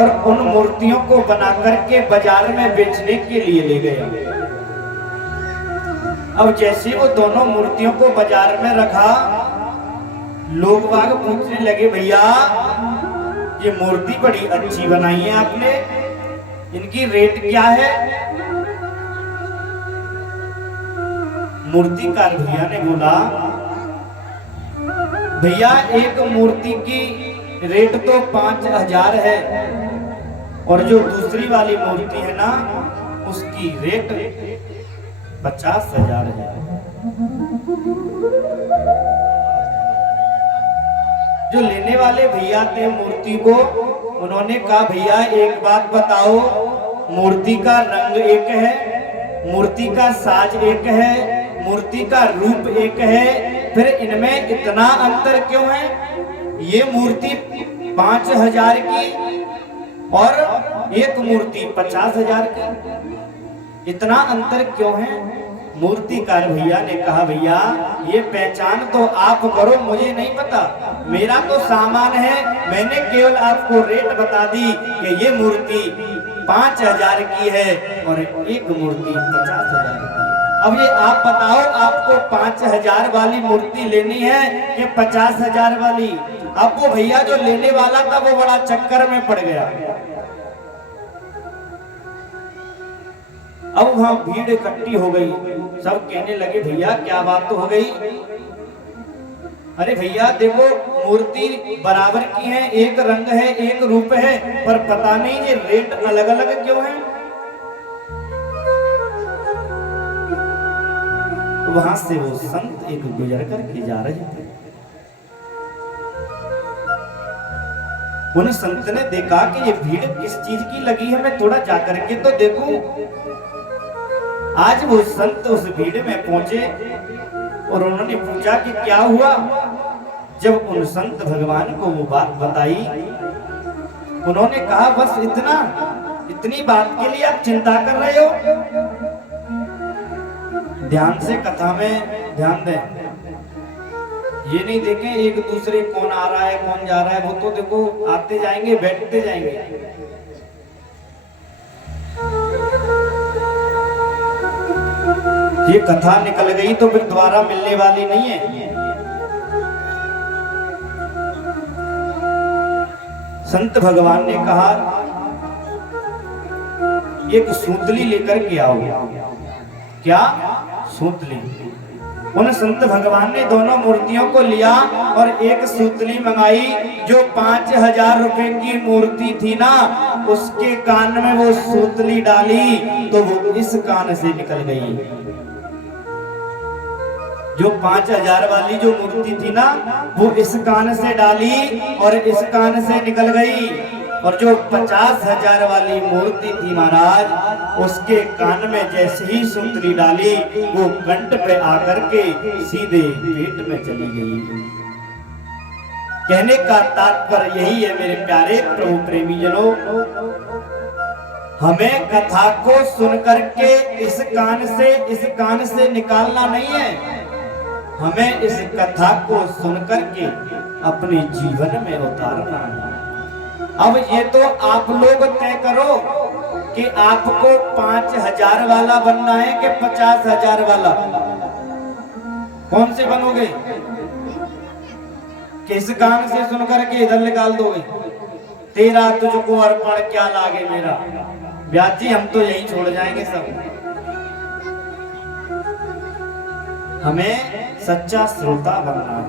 और उन मूर्तियों को बना करके बाजार में बेचने के लिए ले गए। अब जैसे वो दोनों मूर्तियों को बाजार में रखा, लोग बाग पूछने लगे, भैया ये मूर्ति बड़ी अच्छी बनाई है आपने, इनकी रेट क्या है? मूर्तिकार भैया ने बोला, भैया एक मूर्ति की रेट तो 5,000 है और जो दूसरी वाली मूर्ति है ना उसकी रेट 50,000 है। जो लेने वाले भैया थे मूर्ति को, उन्होंने कहा, भैया एक बात बताओ, मूर्ति का रंग एक है, मूर्ति का साज एक है, मूर्ति का रूप एक है, फिर इनमें इतना अंतर क्यों है? ये मूर्ति 5,000 की और एक मूर्ति 50,000 की, इतना अंतर क्यों है? मूर्तिकार भैया ने कहा, भैया ये पहचान तो आप करो, मुझे नहीं पता, मेरा तो सामान है, मैंने केवल आपको रेट बता दी कि ये मूर्ति 5,000 की है और एक मूर्ति 50,000 की। अब ये आप बताओ, आपको 5,000 वाली मूर्ति लेनी है कि 50,000 वाली? अब वो भैया जो लेने वाला था वो बड़ा चक्कर में पड़ गया। अब वहां भीड़ इकट्ठी हो गई, सब कहने लगे, भैया क्या बात तो हो गई? अरे भैया देखो, मूर्ति बराबर की है, एक रंग है, एक रूप है, पर पता नहीं ये रेट अलग अलग क्यों है? वहां से वो संत एक गुजर करके जा रहे थे। उन संत ने देखा कि ये भीड़ किस चीज की लगी है, मैं थोड़ा जाकर के तो देखूं। आज वो संत उस भीड़ में पहुंचे और उन्होंने पूछा कि क्या हुआ। जब उन संत भगवान को वो बात बताई, उन्होंने कहा, बस इतनी बात के लिए आप चिंता कर रहे हो? ध्यान से कथा में ध्यान दें, ये नहीं देखें एक दूसरे कौन आ रहा है कौन जा रहा है, वो तो देखो आते जाएंगे बैठते जाएंगे। ये कथा निकल गई तो फिर दोबारा मिलने वाली नहीं है। संत भगवान ने कहा, एक सूतली लेकर के आओ। क्या? सूतली। उन संत भगवान ने दोनों मूर्तियों को लिया और एक सूतली मंगाई। जो 5,000 रुपए की मूर्ति थी ना, उसके कान में वो सूतली डाली तो वो इस कान से निकल गई। जो 5,000 वाली जो मूर्ति थी ना, वो इस कान से डाली और इस कान से निकल गई। और जो 50,000 वाली मूर्ति थी महाराज, उसके कान में जैसे ही सूतली डाली, वो कंठ पे आकर के सीधे पेट में चली गई। कहने का तात्पर्य यही है मेरे प्यारे प्रभु प्रेमी जनों, हमें कथा को सुन करके इस कान से निकालना नहीं है, हमें इस कथा को सुन करके अपने जीवन में उतारना है। अब ये तो आप लोग तय करो कि आपको 5,000 वाला बनना है कि 50,000 वाला। कौन से बनोगे? किस कान से सुन करके इधर निकाल दोगे? तेरा तुझको अर्पण क्या लागे मेरा। ब्याज जी हम तो यही छोड़ जाएंगे सब। हमें सच्चा श्रोता बनना है।